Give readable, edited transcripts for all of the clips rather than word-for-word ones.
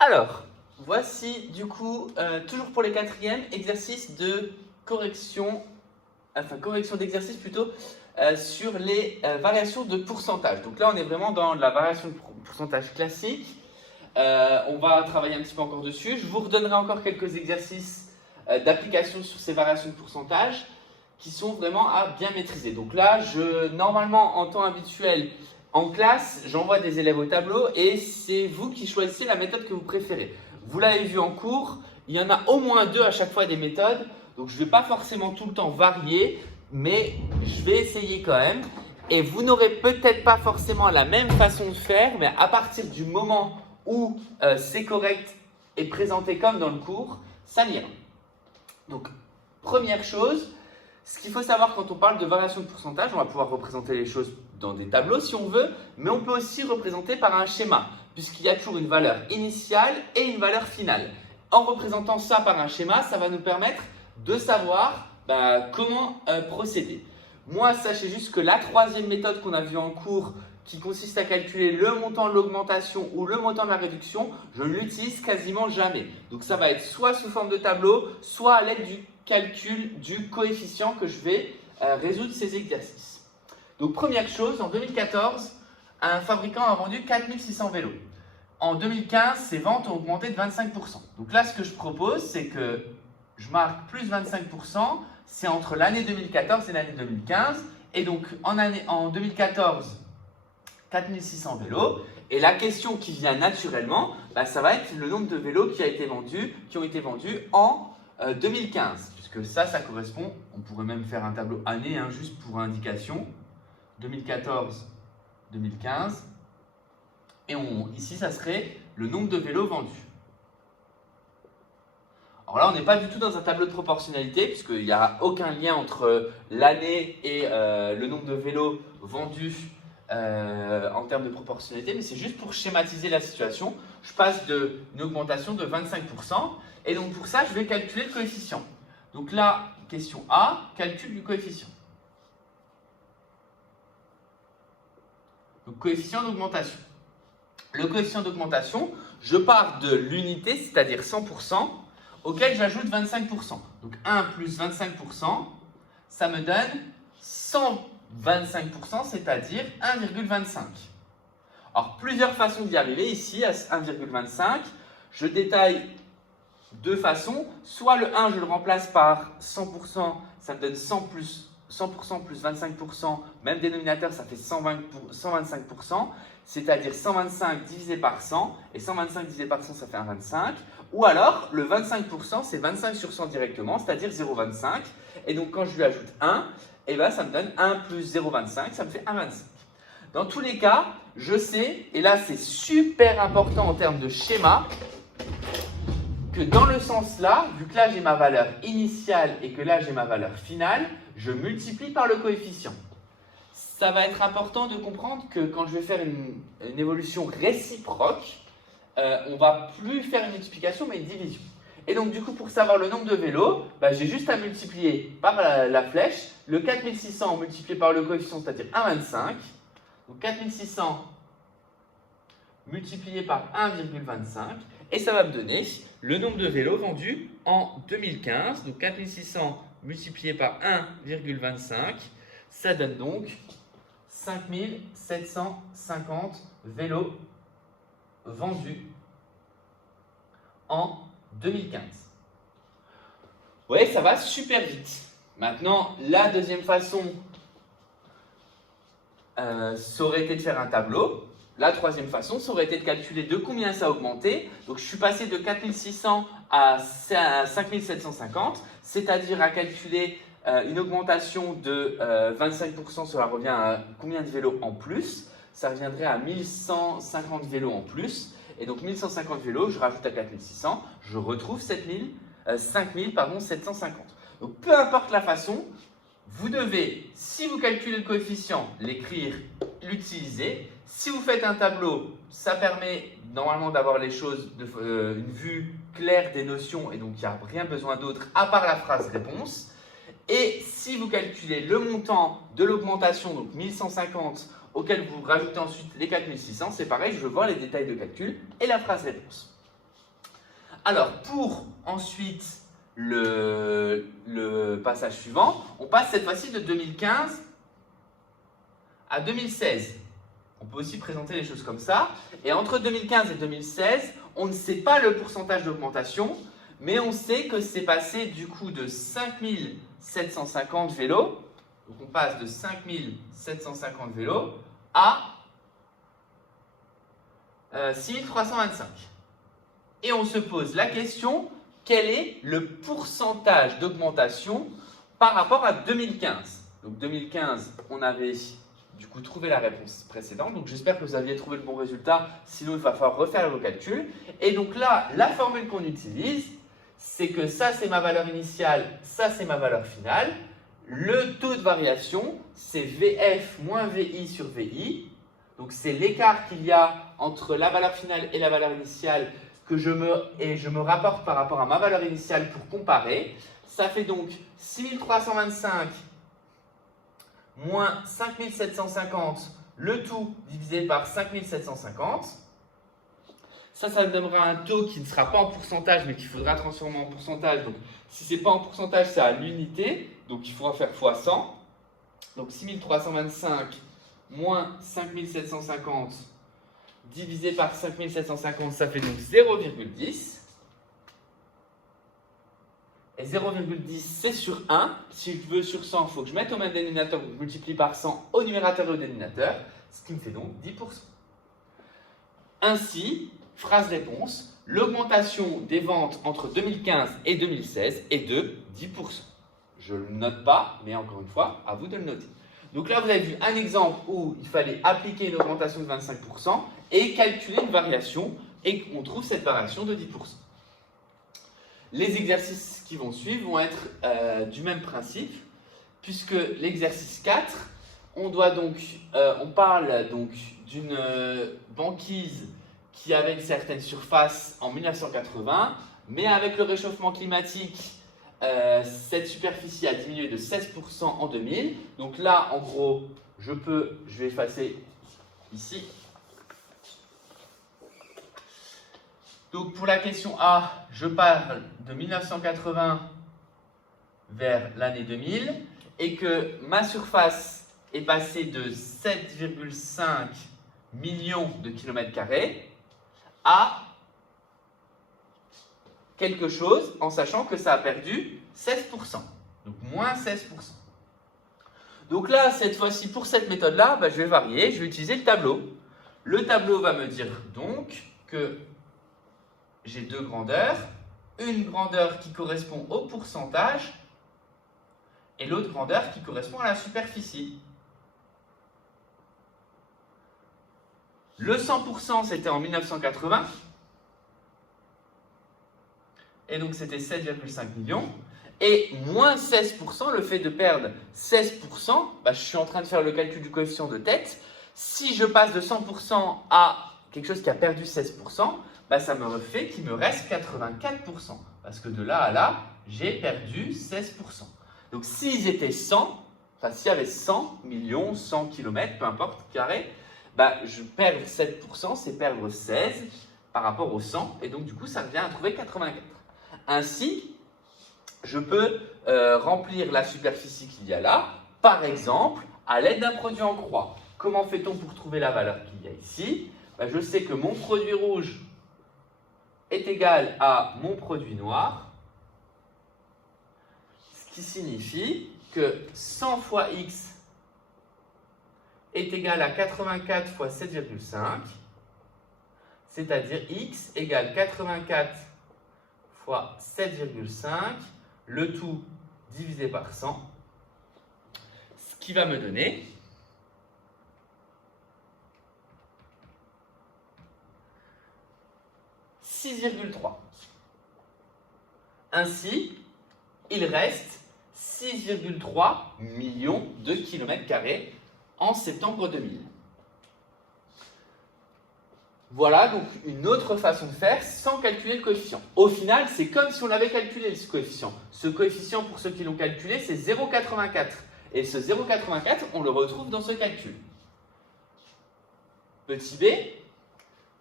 Alors, voici du coup, toujours pour les quatrièmes, exercice de correction, correction d'exercice plutôt, sur les variations de pourcentage. Donc là, on est vraiment dans la variation de pourcentage classique. On va travailler un petit peu encore dessus. Je vous redonnerai encore quelques exercices d'application sur ces variations de pourcentage qui sont vraiment à bien maîtriser. Donc là, normalement, en temps habituel, en classe, j'envoie des élèves au tableau et c'est vous qui choisissez la méthode que vous préférez. Vous l'avez vu en cours, il y en a au moins 2 à chaque fois des méthodes. Donc je ne vais pas forcément tout le temps varier, mais je vais essayer quand même. Et vous n'aurez peut-être pas forcément la même façon de faire, mais à partir du moment où c'est correct et présenté comme dans le cours, ça m'ira. Donc, première chose, ce qu'il faut savoir quand on parle de variation de pourcentage, on va pouvoir représenter les choses dans des tableaux si on veut, mais on peut aussi représenter par un schéma, puisqu'il y a toujours une valeur initiale et une valeur finale. En représentant ça par un schéma, ça va nous permettre de savoir comment procéder. Moi, sachez juste que la troisième méthode qu'on a vue en cours, qui consiste à calculer le montant de l'augmentation ou le montant de la réduction, je ne l'utilise quasiment jamais. Donc ça va être soit sous forme de tableau, soit à l'aide du calcul du coefficient que je vais résoudre ces exercices. Donc première chose, en 2014, un fabricant a vendu 4600 vélos. En 2015, ses ventes ont augmenté de 25%. Donc là, ce que je propose, c'est que je marque plus 25%, c'est entre l'année 2014 et l'année 2015. Et donc en 2014, 4600 vélos. Et la question qui vient naturellement, ça va être le nombre de vélos qui ont été vendus en 2015. Puisque ça correspond, on pourrait même faire un tableau année, juste pour indication. 2014, 2015. Et ici, ça serait le nombre de vélos vendus. Alors là, on n'est pas du tout dans un tableau de proportionnalité, puisqu'il n'y a aucun lien entre l'année et le nombre de vélos vendus en termes de proportionnalité, mais c'est juste pour schématiser la situation. Je passe d'une augmentation de 25%, et donc pour ça, je vais calculer le coefficient. Donc là, question A, calcul du coefficient. Donc coefficient d'augmentation. Le coefficient d'augmentation, je pars de l'unité, c'est-à-dire 100%, auquel j'ajoute 25%. Donc 1 plus 25%, ça me donne 125%, c'est-à-dire 1,25. Alors, plusieurs façons d'y arriver. Ici, à 1,25, je détaille deux façons. Soit le 1, je le remplace par 100%, ça me donne 100% plus 25%, même dénominateur, ça fait 125%, c'est-à-dire 125 divisé par 100, et 125 divisé par 100, ça fait 1,25. Ou alors, le 25%, c'est 25 sur 100 directement, c'est-à-dire 0,25. Et donc, quand je lui ajoute 1, ça me donne 1 plus 0,25, ça me fait 1,25. Dans tous les cas, je sais, et là c'est super important en termes de schéma, que dans le sens là, vu que là j'ai ma valeur initiale et que là j'ai ma valeur finale, je multiplie par le coefficient. Ça va être important de comprendre que quand je vais faire une évolution réciproque, on ne va plus faire une multiplication mais une division. Et donc du coup, pour savoir le nombre de vélos, j'ai juste à multiplier par la flèche le 4600 multiplié par le coefficient, c'est-à-dire 1,25. Donc 4600 multiplié par 1,25. Et ça va me donner le nombre de vélos vendus en 2015. Donc 4600 multiplié par 1,25, ça donne donc 5750 vélos vendus en 2015. Vous voyez, ça va super vite. Maintenant, la deuxième façon, ça aurait été de faire un tableau. La troisième façon, ça aurait été de calculer de combien ça a augmenté. Donc, je suis passé de 4600 à 5750, c'est-à-dire à calculer une augmentation de 25%, cela revient à combien de vélos en plus? Ça reviendrait à 1150 vélos en plus. Et donc 1150 vélos, je rajoute à 4600, je retrouve 5750. Donc peu importe la façon, vous devez, si vous calculez le coefficient, l'écrire, l'utiliser. Si vous faites un tableau, ça permet normalement d'avoir les choses, une vue claire des notions et donc il n'y a rien besoin d'autre à part la phrase réponse. Et si vous calculez le montant de l'augmentation, donc 1150, auquel vous rajoutez ensuite les 4600, c'est pareil, je veux voir les détails de calcul et la phrase réponse. Alors, pour ensuite le passage suivant, on passe cette fois-ci de 2015 à 2016. On peut aussi présenter les choses comme ça. Et entre 2015 et 2016, on ne sait pas le pourcentage d'augmentation, mais on sait que c'est passé du coup de 5750 vélos, donc on passe de 5750 vélos à 6325. Et on se pose la question, quel est le pourcentage d'augmentation par rapport à 2015? Donc 2015, on avait du coup trouvé la réponse précédente, donc j'espère que vous aviez trouvé le bon résultat, sinon il va falloir refaire vos calculs. Et donc là, la formule qu'on utilise, c'est que ça c'est ma valeur initiale, ça c'est ma valeur finale. Le taux de variation, c'est VF moins VI sur VI. Donc c'est l'écart qu'il y a entre la valeur finale et la valeur initiale que je me rapporte par rapport à ma valeur initiale pour comparer. Ça fait donc 6325 moins 5750, le tout divisé par 5750. Ça me donnera un taux qui ne sera pas en pourcentage, mais qu'il faudra transformer en pourcentage. Donc, si ce n'est pas en pourcentage, c'est à l'unité. Donc, il faudra faire x 100. Donc, 6325 moins 5750 divisé par 5750, ça fait donc 0,10. Et 0,10, c'est sur 1. Si je veux sur 100, il faut que je mette au même dénominateur, donc je multiplie par 100 au numérateur et au dénominateur, ce qui me fait donc 10%. Ainsi, phrase réponse, l'augmentation des ventes entre 2015 et 2016 est de 10%. Je ne le note pas, mais encore une fois, à vous de le noter. Donc là, vous avez vu un exemple où il fallait appliquer une augmentation de 25% et calculer une variation, et on trouve cette variation de 10%. Les exercices qui vont suivre vont être du même principe, puisque l'exercice 4, on parle donc d'une banquise qui avait une certaine surface en 1980, mais avec le réchauffement climatique, cette superficie a diminué de 16% en 2000. Donc là, en gros, je vais effacer ici. Donc pour la question A, je parle de 1980 vers l'année 2000 et que ma surface est passée de 7,5 millions de kilomètres carrés à quelque chose en sachant que ça a perdu 16%, donc moins 16%. Donc là, cette fois-ci, pour cette méthode-là, je vais varier, je vais utiliser le tableau. Le tableau va me dire donc que j'ai deux grandeurs, une grandeur qui correspond au pourcentage et l'autre grandeur qui correspond à la superficie. Le 100%, c'était en 1980. Et donc, c'était 7,5 millions. Et moins 16%, le fait de perdre 16%, je suis en train de faire le calcul du coefficient de tête. Si je passe de 100% à quelque chose qui a perdu 16%, ça me fait qu'il me reste 84%. Parce que de là à là, j'ai perdu 16%. Donc, s'ils étaient 100, s'il y avait 100 millions, 100 km, peu importe, carré, je perds 7%, c'est perdre 16 par rapport au 100. Et donc, du coup, ça revient à trouver 84. Ainsi, je peux remplir la superficie qu'il y a là, par exemple, à l'aide d'un produit en croix. Comment fait-on pour trouver la valeur qu'il y a ici? Je sais que mon produit rouge est égal à mon produit noir, ce qui signifie que 100 fois x est égal à 84 fois 7,5, c'est-à-dire x égale 84 fois 7,5, le tout divisé par 100, ce qui va me donner 6,3. Ainsi, il reste 6,3 millions de kilomètres carrés en septembre 2000. Voilà donc une autre façon de faire sans calculer le coefficient. Au final, c'est comme si on avait calculé ce coefficient. Ce coefficient, pour ceux qui l'ont calculé, c'est 0,84. Et ce 0,84, on le retrouve dans ce calcul. Petit b,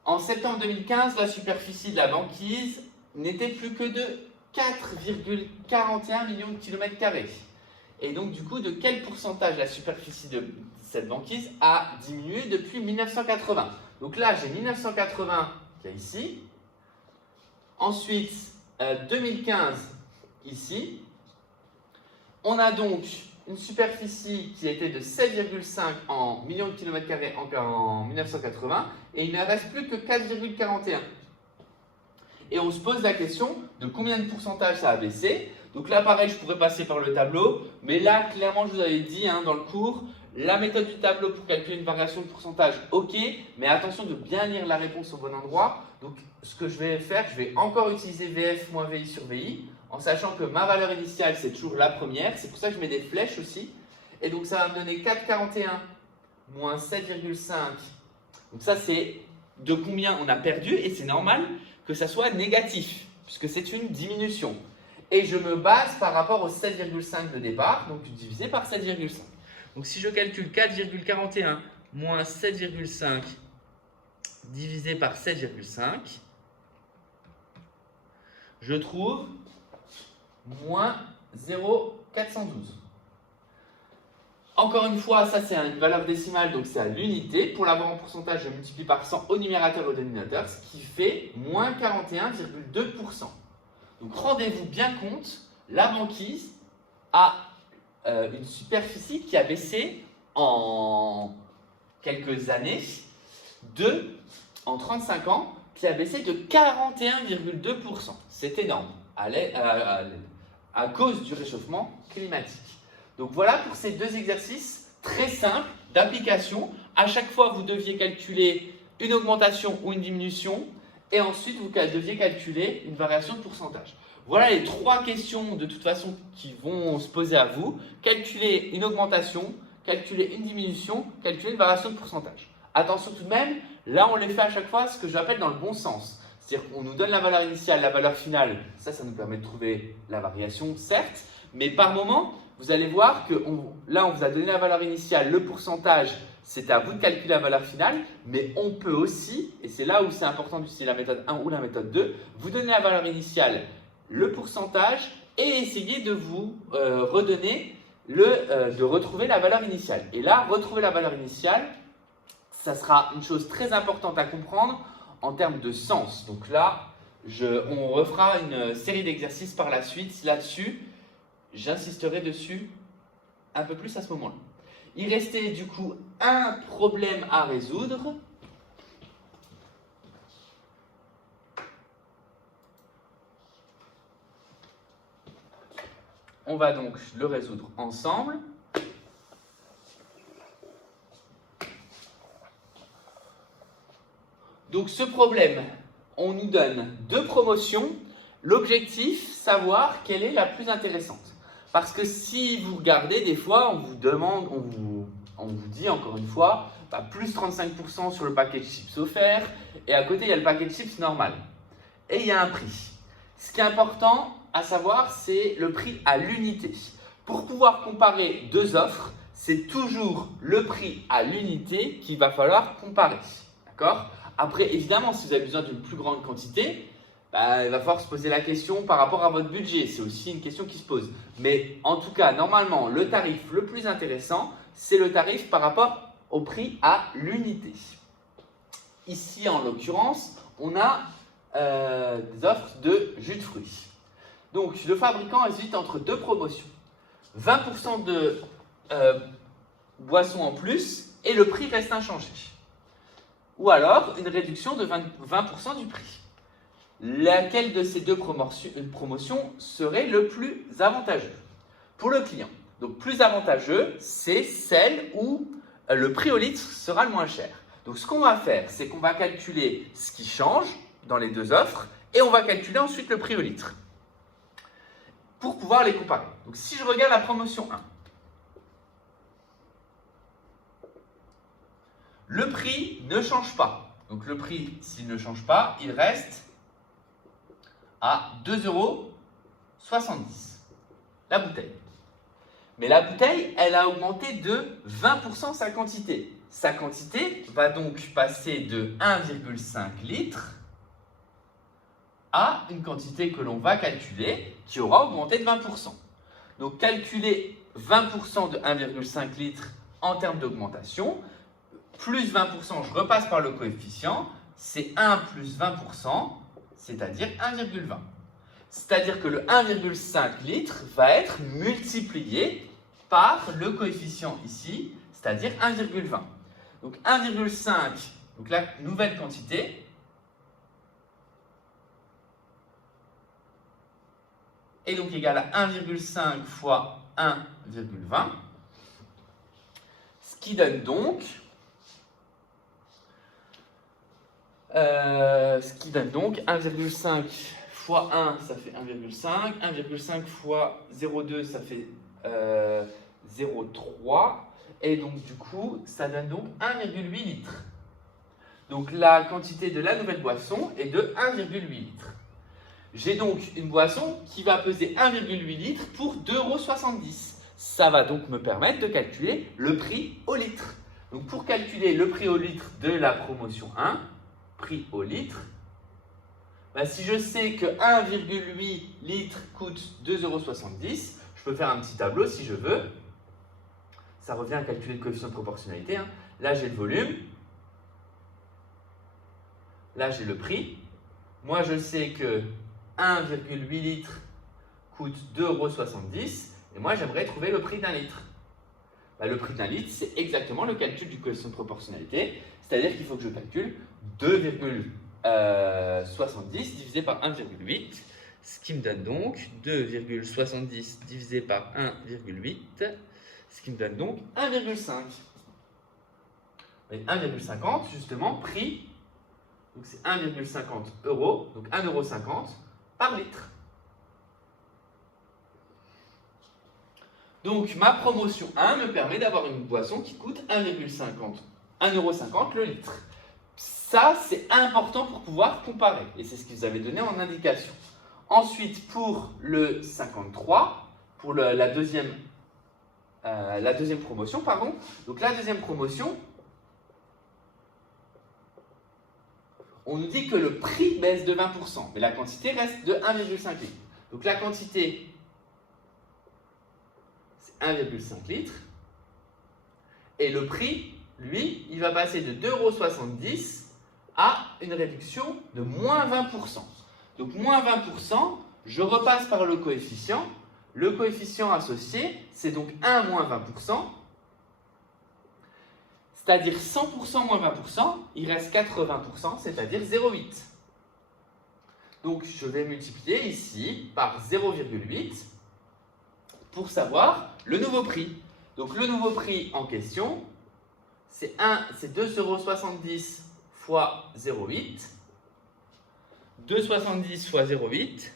en septembre 2015, la superficie de la banquise n'était plus que de 4,41 millions de kilomètres carrés. Et donc, du coup, de quel pourcentage la superficie de cette banquise a diminué depuis 1980? Donc là, j'ai 1980 qui est ici. Ensuite, 2015 ici. On a donc une superficie qui était de 7,5 en millions de kilomètres carrés en 1980 et il ne reste plus que 4,41. Et on se pose la question de combien de pourcentage ça a baissé. Donc là, pareil, je pourrais passer par le tableau, mais là, clairement, je vous avais dit dans le cours, la méthode du tableau pour calculer une variation de pourcentage, ok, mais attention de bien lire la réponse au bon endroit. Donc, ce que je vais faire, je vais encore utiliser VF moins VI sur VI, en sachant que ma valeur initiale, c'est toujours la première. C'est pour ça que je mets des flèches aussi. Et donc, ça va me donner 4,41 moins 7,5. Donc ça, c'est de combien on a perdu, et c'est normal que ça soit négatif, puisque c'est une diminution. Et je me base par rapport au 7,5 de départ, donc divisé par 7,5. Donc si je calcule 4,41 moins 7,5 divisé par 7,5, je trouve moins 0,412. Encore une fois, ça c'est une valeur décimale, donc c'est à l'unité. Pour l'avoir en pourcentage, je multiplie par 100 au numérateur et au dénominateur, ce qui fait moins 41,2%. Donc rendez-vous bien compte, la banquise a une superficie qui a baissé en quelques années, en 35 ans, qui a baissé de 41,2%. C'est énorme, à cause du réchauffement climatique. Donc voilà pour ces deux exercices très simples d'application. À chaque fois, vous deviez calculer une augmentation ou une diminution et ensuite vous deviez calculer une variation de pourcentage. Voilà les trois questions de toute façon qui vont se poser à vous. Calculer une augmentation, calculer une diminution, calculer une variation de pourcentage. Attention tout de même, là on les fait à chaque fois ce que j'appelle dans le bon sens. C'est-à-dire qu'on nous donne la valeur initiale, la valeur finale, ça nous permet de trouver la variation, certes, mais par moment, vous allez voir que là, on vous a donné la valeur initiale, le pourcentage, c'est à vous de calculer la valeur finale, mais on peut aussi, et c'est là où c'est important d'utiliser la méthode 1 ou la méthode 2, vous donner la valeur initiale, le pourcentage, et essayer de vous redonner, de retrouver la valeur initiale. Et là, retrouver la valeur initiale, ça sera une chose très importante à comprendre en termes de sens. Donc là, on refera une série d'exercices par la suite là-dessus. J'insisterai dessus un peu plus à ce moment-là. Il restait du coup un problème à résoudre. On va donc le résoudre ensemble. Donc ce problème, on nous donne deux promotions. L'objectif, savoir quelle est la plus intéressante. Parce que si vous regardez, des fois, on vous demande, on vous dit encore une fois, plus 35% sur le paquet de chips offert, et à côté, il y a le paquet de chips normal. Et il y a un prix. Ce qui est important à savoir, c'est le prix à l'unité. Pour pouvoir comparer deux offres, c'est toujours le prix à l'unité qu'il va falloir comparer. D'accord ? Après, évidemment, si vous avez besoin d'une plus grande quantité, il va falloir se poser la question par rapport à votre budget. C'est aussi une question qui se pose. Mais en tout cas, normalement, le tarif le plus intéressant, c'est le tarif par rapport au prix à l'unité. Ici, en l'occurrence, on a des offres de jus de fruits. Donc, le fabricant hésite entre deux promotions. 20% de boissons en plus et le prix reste inchangé. Ou alors, une réduction de 20% du prix. Laquelle de ces deux promotions serait le plus avantageux pour le client? Donc, plus avantageux, c'est celle où le prix au litre sera le moins cher. Donc, ce qu'on va faire, c'est qu'on va calculer ce qui change dans les deux offres et on va calculer ensuite le prix au litre pour pouvoir les comparer. Donc, si je regarde la promotion 1, le prix ne change pas. Donc, le prix, s'il ne change pas, il reste à 2,70 € la bouteille. Mais la bouteille, elle a augmenté de 20% sa quantité. Sa quantité va donc passer de 1,5 litres à une quantité que l'on va calculer qui aura augmenté de 20%. Donc calculer 20% de 1,5 litre en termes d'augmentation, plus 20%, je repasse par le coefficient, c'est 1 plus 20%, c'est-à-dire 1,20. C'est-à-dire que le 1,5 litre va être multiplié par le coefficient ici, c'est-à-dire 1,20. Donc 1,5, donc la nouvelle quantité, est donc égale à 1,5 fois 1,20, ce qui donne donc 1,5 fois 1, ça fait 1,5. 1,5 fois 0,2, ça fait 0,3. Et donc, du coup, ça donne donc 1,8 litres. Donc, la quantité de la nouvelle boisson est de 1,8 litres. J'ai donc une boisson qui va peser 1,8 litres pour 2,70 €. Ça va donc me permettre de calculer le prix au litre. Donc, pour calculer le prix au litre de la promotion 1, prix au litre, bah, si je sais que 1,8 litres coûte 2,70 €, je peux faire un petit tableau si je veux. Ça revient à calculer le coefficient de proportionnalité. Là, j'ai le volume. Là, j'ai le prix. Moi, je sais que 1,8 litres coûte 2,70 €. Et moi, j'aimerais trouver le prix d'un litre. Bah, le prix d'un litre, c'est exactement le calcul du coefficient de proportionnalité. C'est-à-dire qu'il faut que je calcule 2,70 divisé par 1,8, ce qui me donne donc 2,70 divisé par 1,8, ce qui me donne donc 1,5. Et 1,50 justement, prix, donc c'est 1,50 €, donc 1,50 € par litre. Donc ma promotion 1 me permet d'avoir une boisson qui coûte 1,50 € le litre. Ça, c'est important pour pouvoir comparer. Et c'est ce qu'ils avaient donné en indication. Ensuite, pour le 53, pour la deuxième promotion, pardon. Donc la deuxième promotion, on nous dit que le prix baisse de 20%, mais la quantité reste de 1,5 litres. Donc la quantité, c'est 1,5 litres. Et le prix, lui, il va passer de 2,70 € à une réduction de moins 20%. Donc moins 20%, je repasse par le coefficient. Le coefficient associé, c'est donc 1 moins 20%. C'est-à-dire 100% moins 20%, il reste 80%, c'est-à-dire 0,8. Donc je vais multiplier ici par 0,8 pour savoir le nouveau prix. Donc le nouveau prix en question, c'est 2,70 € fois 0,8. 2,70 fois 0,8,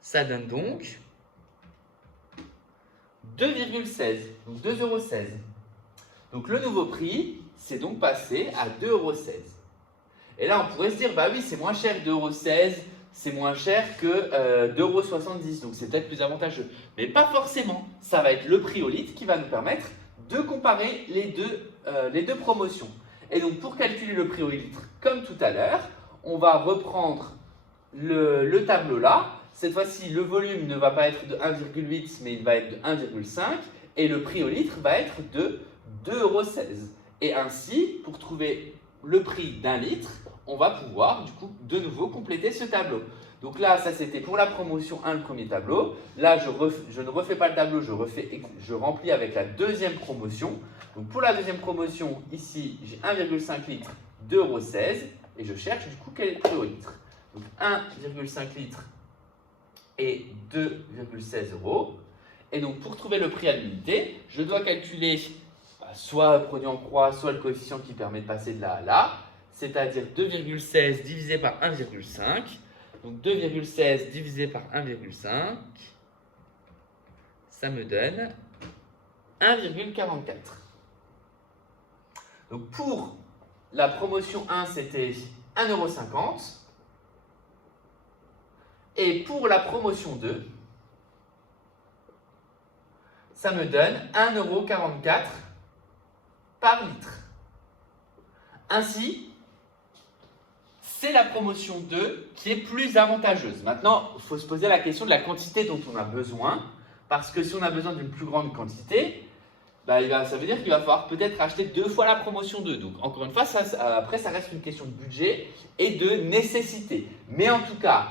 ça donne donc 2,16, donc 2,16 €. Donc le nouveau prix, c'est donc passé à 2,16 €. Et là, on pourrait se dire, bah oui, c'est moins cher 2,16 €, c'est moins cher que 2,70 €, donc c'est peut-être plus avantageux. Mais pas forcément. Ça va être le prix au litre qui va nous permettre de comparer les deux promotions. Et donc, pour calculer le prix au litre, comme tout à l'heure, on va reprendre le tableau là. Cette fois-ci, le volume ne va pas être de 1,8, mais il va être de 1,5. Et le prix au litre va être de 2,16 €. Et ainsi, pour trouver le prix d'un litre, on va pouvoir, du coup, de nouveau compléter ce tableau. Donc là, ça c'était pour la promotion 1, le premier tableau. Là, je ne refais pas le tableau, je remplis avec la deuxième promotion. Donc pour la deuxième promotion, ici, j'ai 1,5 litres, 2,16 € et je cherche du coup quel est le prix au litre. Donc 1,5 litres et 2,16 €. Et donc pour trouver le prix à l'unité, je dois calculer soit le produit en croix, soit le coefficient qui permet de passer de là à là, c'est-à-dire 2,16 divisé par 1,5. Donc 2,16 divisé par 1,5, ça me donne 1,44. Donc pour la promotion 1, c'était 1,50 €. Et pour la promotion 2, ça me donne 1,44 € par litre. Ainsi, c'est la promotion 2 qui est plus avantageuse. Maintenant, il faut se poser la question de la quantité dont on a besoin, parce que si on a besoin d'une plus grande quantité, bah, ça veut dire qu'il va falloir peut-être acheter 2 fois la promotion 2. Donc encore une fois, après ça reste une question de budget et de nécessité. Mais en tout cas,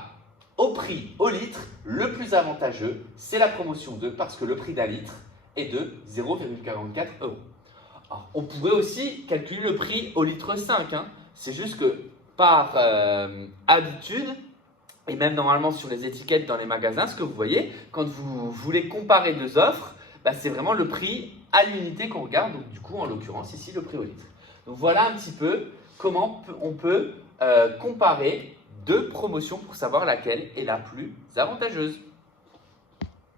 au prix au litre, le plus avantageux, c'est la promotion 2 parce que le prix d'un litre est de 0,44 €. Alors, on pourrait aussi calculer le prix au litre 5. C'est juste que par habitude, et même normalement sur les étiquettes dans les magasins, ce que vous voyez, quand vous voulez comparer deux offres, bah, c'est vraiment le prix à l'unité qu'on regarde. Donc du coup, en l'occurrence, ici, le prix au litre. Donc voilà un petit peu comment on peut comparer deux promotions pour savoir laquelle est la plus avantageuse.